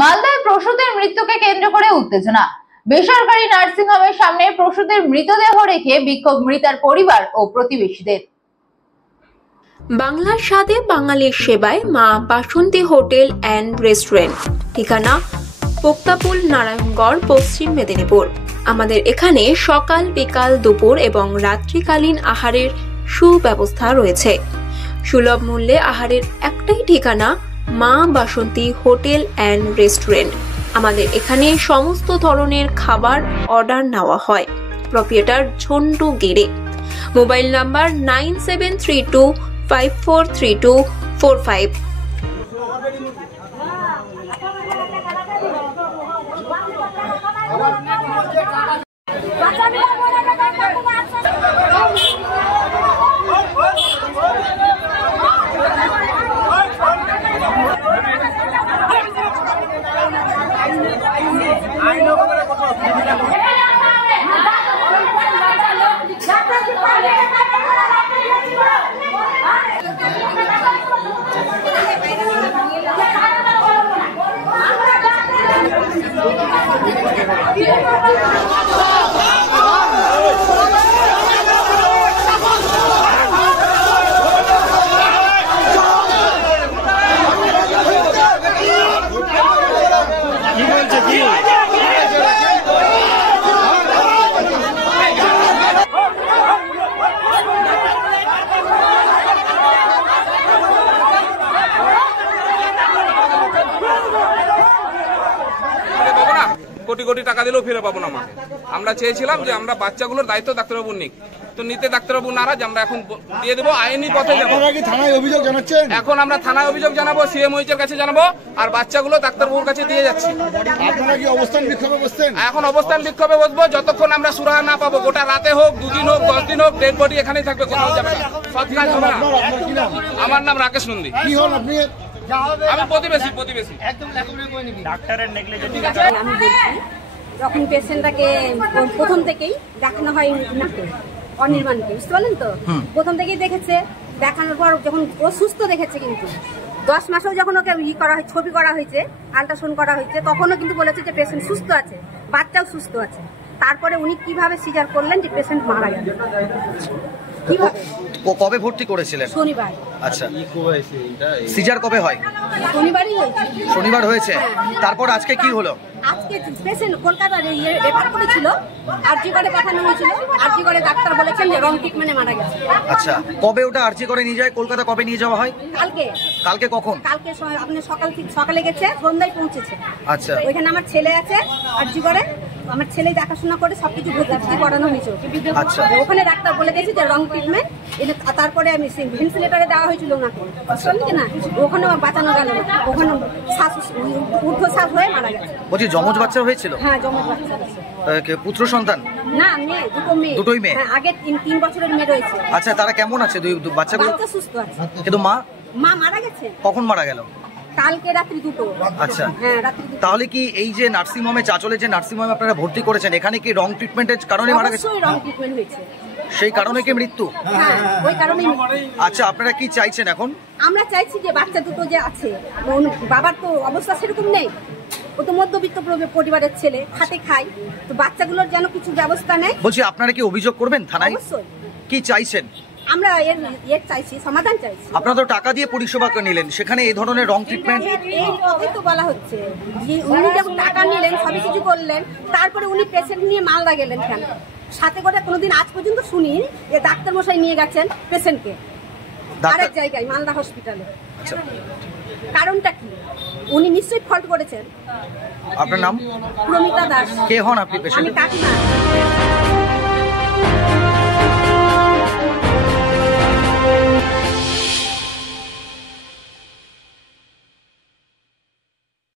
মালদায় প্রসূতির মৃত্যুকে কেন্দ্র করে উত্তেজনা। বেসরকারি নার্সিং হোমের সামনে প্রসূতির মৃতদেহ রেখে বিক্ষোভ মৃতার পরিবার ও প্রতিবেশীদের। বাংলার স্বাদে বাঙালির সেবায় মা বাসন্তী হোটেল অ্যান্ড রেস্টুরেন্ট, ঠিকানা পোক্তাপুল, নারায়ণগড়, পশ্চিম মেদিনীপুর। আমাদের এখানে সকাল, বিকাল, দুপুর এবং রাত্রিকালীন আহারের সুব্যবস্থা রয়েছে। সুলভ মূল্যে আহারের একটাই ঠিকানা মা বাসন্তী হোটেল অ্যান্ড রেস্টুরেন্ট। আমাদের এখানে সমস্ত ধরনের খাবার অর্ডার নেওয়া হয়। প্রোপ্রাইটার ঝন্টু গেড়ে। Mobile number 9732543245। কোটি কোটি টাকা দিলেও ফিরে পাবো না মা। আমরা চেয়েছিলাম যে আমরা বাচ্চাগুলোর দায়িত্ব ডাক্তারবাবু নিক, তো নিতে ডাক্তারবাবু নারাজ। আমরা এখন দিয়ে দেবো, আইনি পথে যাবো। থানায় অভিযোগ জানাচ্ছেন? এখন আমরা থানায় অভিযোগ জানাবো, সিএমওইচ এর কাছে জানাবো, আর বাচ্চাগুলো ডাক্তারবাবুর কাছে দিয়ে যাচ্ছি। আপনারা কি অবস্থান বিক্ষোভে বসছেন? এখন অবস্থান বিক্ষোভে বসবো যতক্ষণ আমরা সুরাহা না পাবো। গোটা রাতে হোক, 2 দিন হোক, 10 দিন হোক, ডেড বডি এখানেই থাকবে, কোথাও যাবে না। সব কাজ হবে না। আমার নাম রাকেশ নন্দী। কি হন আপনি? আমি প্রতিবেশী। ডাক্তারের নেগলিজেন্স। আমি বলছি, যখন পেশেন্টটাকে প্রথম থেকেই দেখানো হয় অনির্বাণকে, বুঝতে পারলেন তো? প্রথম থেকেই দেখেছে, দেখানোর পর যখন ও সুস্থ দেখেছে, কিন্তু 10 মাসেও যখন ওকে করা হয়, ছবি করা হয়েছে, আল্ট্রাসাউন্ড করা হয়েছে, তখনও কিন্তু বলেছে যে পেশেন্ট সুস্থ আছে, বাচ্চাও সুস্থ আছে। তারপরে উনি কিভাবে সিজার করলেন যে পেশেন্ট মারা গেল? কবে ভর্তি করেছিলেন? শনিবার। আচ্ছা, সিজার কবে হয়? শনিবারই হয়েছে। শনিবার হয়েছে। তারপর আজকে কি হলো? আজকে পেশেন্ট কলকাতার রেফার করেছিল, আরজি করে পাঠানো হয়েছিল। আরজি করে ডাক্তার বলেছেন যে রং ট্রিটমেন্টে মারা গেছে। আচ্ছা, কবে ওটা আরজি করে নিয়ে যায়? কলকাতা কবে নিয়ে যাওয়া হয়? কালকে। কালকে কখন? কালকে আপনি সকালে গেছে, সন্ধ্যায় পৌঁছেছে। আচ্ছা, ওইখানে আমার ছেলে আছে, আরজি করে আমার ছেলে দেখাশোনা করে সবকিছু ভর্তি করানো হয়েছে। আচ্ছা, ওখানে ডাক্তার বলে দিয়েছে যে রং ট্রিটমেন্ট। তারপরে আমি ভেন্টিলেটারে দেওয়া হয়েছিল ওনাকে, বুঝলেন না? ওখানে বাঁচানো গেল না, ওখানে শ্বাস ঊর্ধ্বশ্বাস হয়ে মারা গেছে। বলছি জমজ বাচ্চা হয়েছিল? হ্যাঁ, জমজ বাচ্চা হয়েছে। পুত্র সন্তান? না, মেয়ে, দুটো মেয়ে। দুটোই মেয়ে? হ্যাঁ, আগে 3 বছরের মেয়ে রয়েছে। আচ্ছা, তারা কেমন আছে বাচ্চাগুলো? বাচ্চা সুস্থ আছে, কিন্তু মা মারা গেছে। কখন মারা গেল? কালকে রাত্রি 2টো। আচ্ছা, হ্যাঁ, রাত্রি 2টো। তাহলে কি এই যে নার্সিং হোমে, চাচলে যে নার্সিং হোমে আপনারা ভর্তি করেছেন, এখানে কি রং ট্রিটমেন্টের কারণে মারা গেছে? অবশ্যই রং ট্রিটমেন্ট হয়েছে, সেই কারণে কি মৃত্যু? হ্যাঁ, ওই কারণেই। আচ্ছা, আপনারা কি চাইছেন এখন? আমরা চাইছি যে বাচ্চা দুটো যে আছে, বাবার তো অবস্থা সেরকম নেই, ও তো মধ্যবিত্ত পরিবারের ছেলে, খাটে খায়, তো বাচ্চাগুলোর যেন কিছু ব্যবস্থা নেয়। বলছি, আপনারা কি অভিযোগ করবেন থানায়? অবশ্যই। কি চাইছেন? আমরা এর চাইছি, সমাধান চাইছি। আপনারা তো টাকা দিয়ে পরিষেবা নিলেন, সেখানে এই ধরনের রং ট্রিটমেন্ট? এই কথাই তো বলা হচ্ছে যে উনি যখন টাকা নিলেন, সবই কিছু করলেন, তারপরে উনি পেশেন্ট নিয়ে মালদা গেলেন কেন? সাথে করে কোনোদিন আজ পর্যন্ত শুনি যে ডাক্তার মশাই নিয়ে গেছেন পেশেন্টকে আরেক জায়গায়, মালদা হসপিটালে। কারণটা কি? উনি নিশ্চয়ই ফল্ট করেছেন। আপনার নাম? প্রমিতা দাস। কে হন আপনি? পেশেন্ট? আমি কাকিমা।